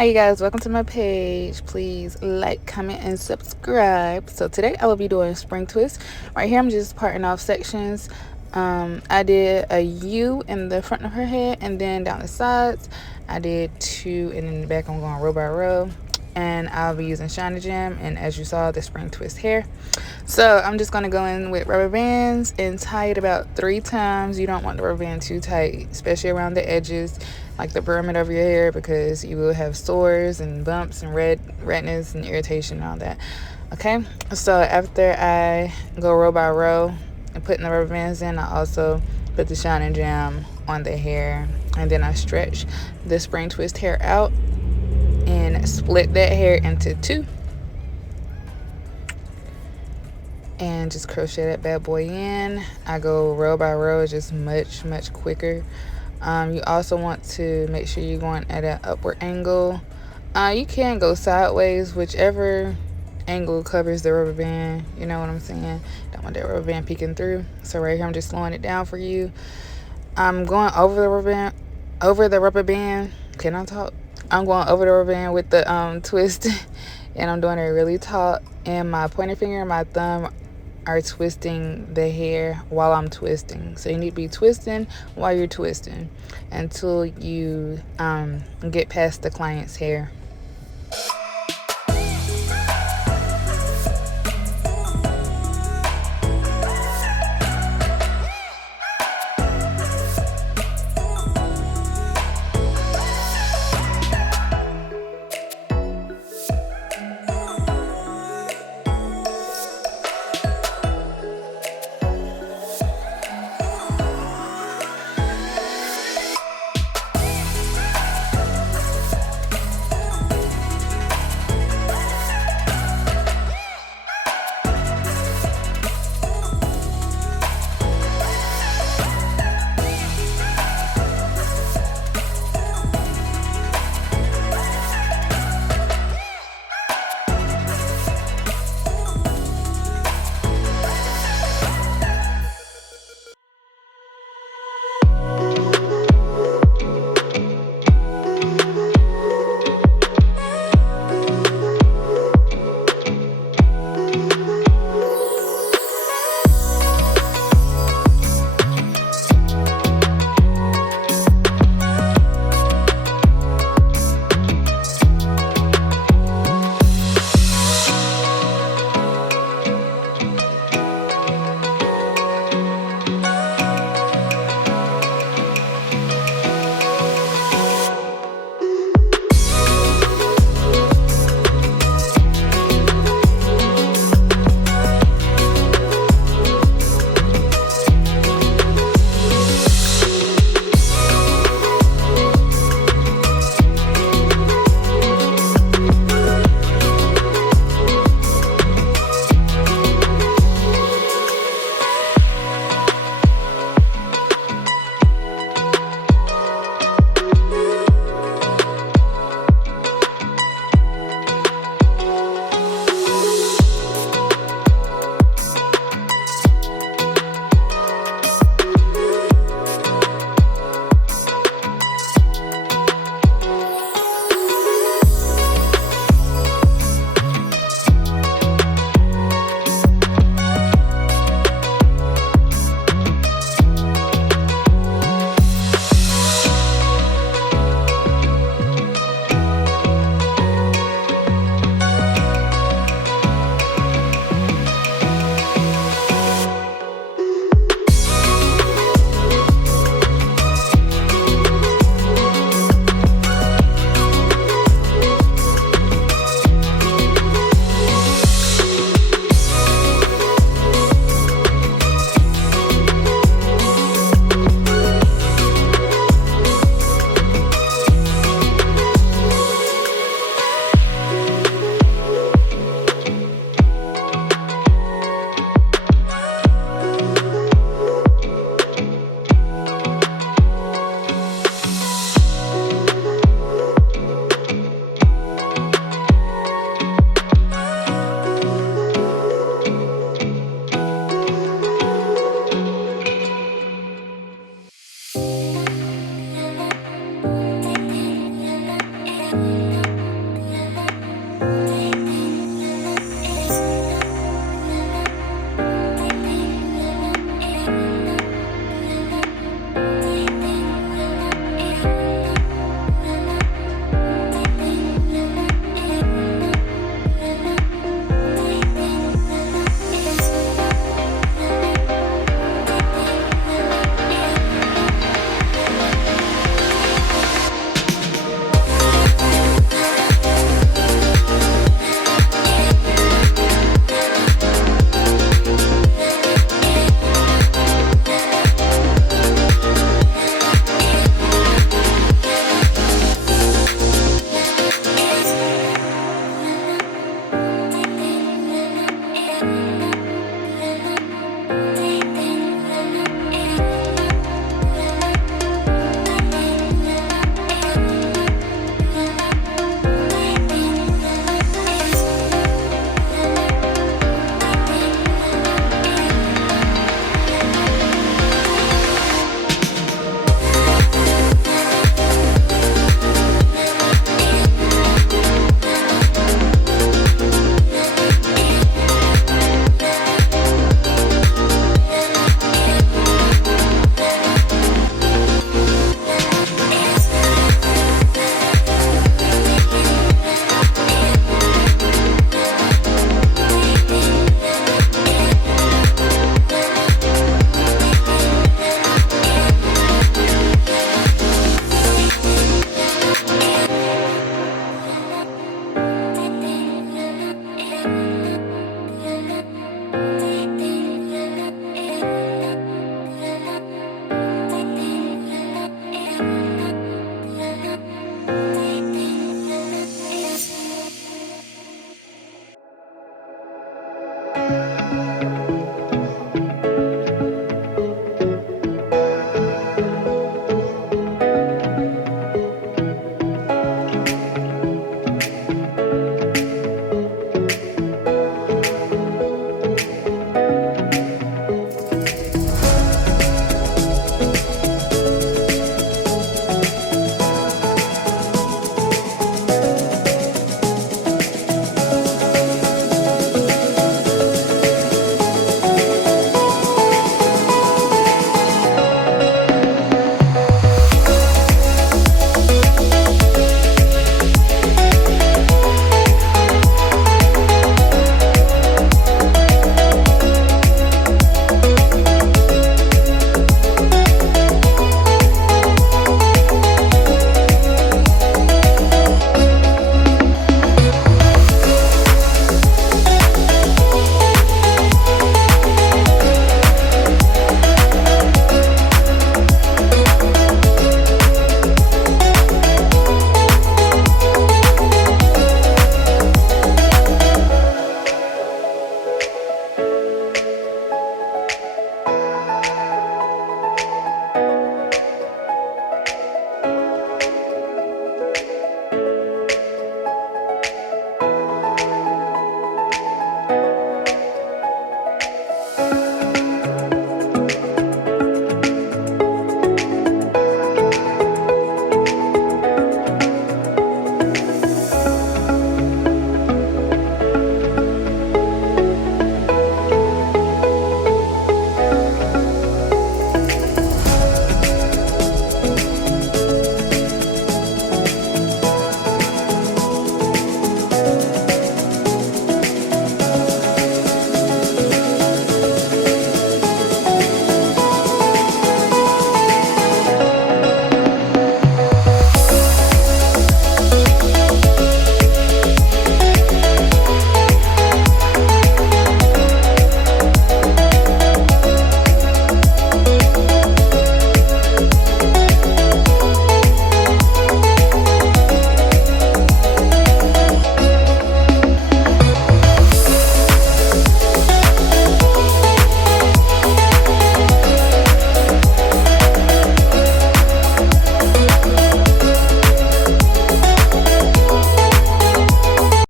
Hi you guys, welcome to my page. Please like, comment, and subscribe. So today I will be doing spring twist. Right here I'm just parting off sections. I did a U in the front of her head, and then down the sides I did two, and in the back I'm going row by row. And I'll be using shiny jam, and as you saw, the spring twist hair. So I'm just going to go in with rubber bands and tie it about 3 times. You don't want the rubber band too tight, especially around the edges, like the perimeter of your hair, because you will have sores and bumps and redness and irritation and all that. Okay, so after I go row by row and putting the rubber bands in, I also put the shine jam on the hair, and then I stretch the spring twist hair out and split that hair into two, and just crochet that bad boy in. I go row by row, just much quicker. You also want to make sure you're going at an upward angle. You can go sideways, whichever angle covers the rubber band. You know what I'm saying? Don't want that rubber band peeking through. So right here I'm just slowing it down for you. I'm going over the rubber band. Can I talk? I'm going over the rubber band with the twist, and I'm doing it really taut. And my pointer finger and my thumb are twisting the hair while I'm twisting. So you need to be twisting while you're twisting until you get past the client's hair.